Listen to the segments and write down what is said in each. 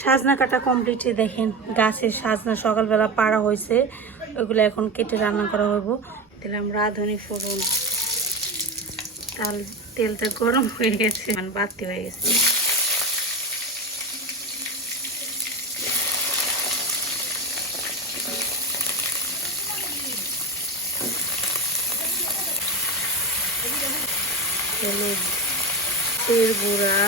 সাজনা কাটা কমপ্লিট। দেখেন গাছের সাজনা সকালবেলা পাড়া হয়েছে, ওইগুলো এখন কেটে রান্না করা হইব। দিলাম রাঁধুনি ফোড়ন, তেলটা গরম হয়ে গেছে, মানে বাড়তি হয়ে গেছে। হলুদ, তেল গুঁড়া।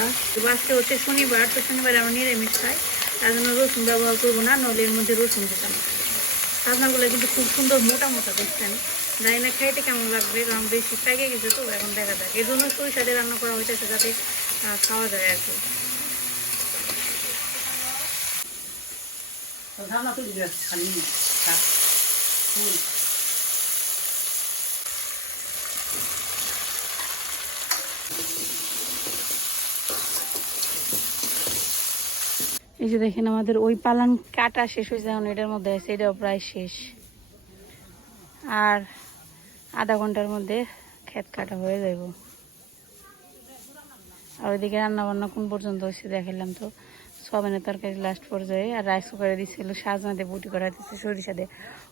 আজকে হচ্ছে শনিবার, তো শনিবার আমরা নিরামিষ খাই, তার জন্য রসুন ব্যবহার করবো না, নইলে এর মধ্যে রসুন দিতাম। সাজনাগুলো কিন্তু খুব সুন্দর মোটা মোটা দেখছেন, জানি না খাইতে কেমন লাগবে, কারণ বেশি পেকে গেছে তো, এখন দেখা যাক। এই জন্য সরিষা দিয়ে রান্না করা হইতেছে, যাতে খাওয়া যায় আর কি। এই যে দেখেন আমাদের ওই পালান কাটা শেষ হয়েছে, এখন এটার মধ্যে আছে, এটাও প্রায় শেষ। আর আধা ঘন্টার মধ্যে ক্ষেত কাটা হয়ে যাব। আর ওইদিকে রান্না বান্না কোন পর্যন্ত হচ্ছে দেখালাম তো, সবানের তরকারি লাস্ট পর্যায়ে। আর রাইস কুকারে দিচ্ছিল সাজনা দিয়ে বুটি করা দিচ্ছে সরিষা দিয়ে,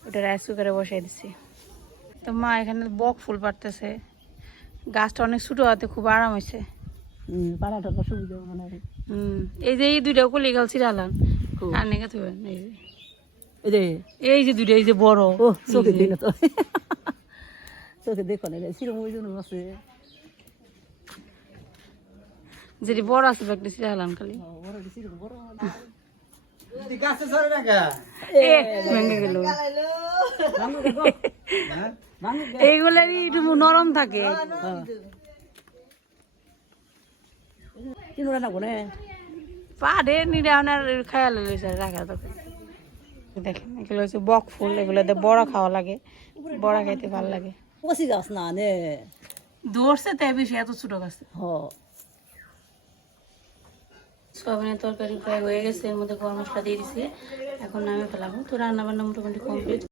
ওটা রাইস কুকারে বসাই দিচ্ছি। তো মা এখানে বক ফুল পাড়তেছে, গাছটা অনেক ছোটো হাতে খুব আরাম হয়েছে। এই যে এই দুইটা কলি গাল ছিড়ালাম, আর নেগা থইবেন। এই যে দুইটা, এই যে বড় চোখে দেখো আছে, যেটি বড় আছে একটা ছিড়ালাম খালি ভেঙে গেল। এইগুলাই একটু নরম থাকে। পাড়ে নিরে আপনার খায়াল রাখা দরকার। দেখেন এগুলো হচ্ছে বক ফুল, এগুলোতে বড়া খাওয়া লাগে, বড়া খাইতে ভালো লাগে। ধরছে তাই বেশি, এত ছোট গাছে। সয়াবিনের তরকারি প্রায় হয়ে গেছে, এর মধ্যে গরম মশলা দিয়ে দিছি, এখন নামে ফেলাবো। তো রান্না বান্না মোটামুটি কমপ্লিট।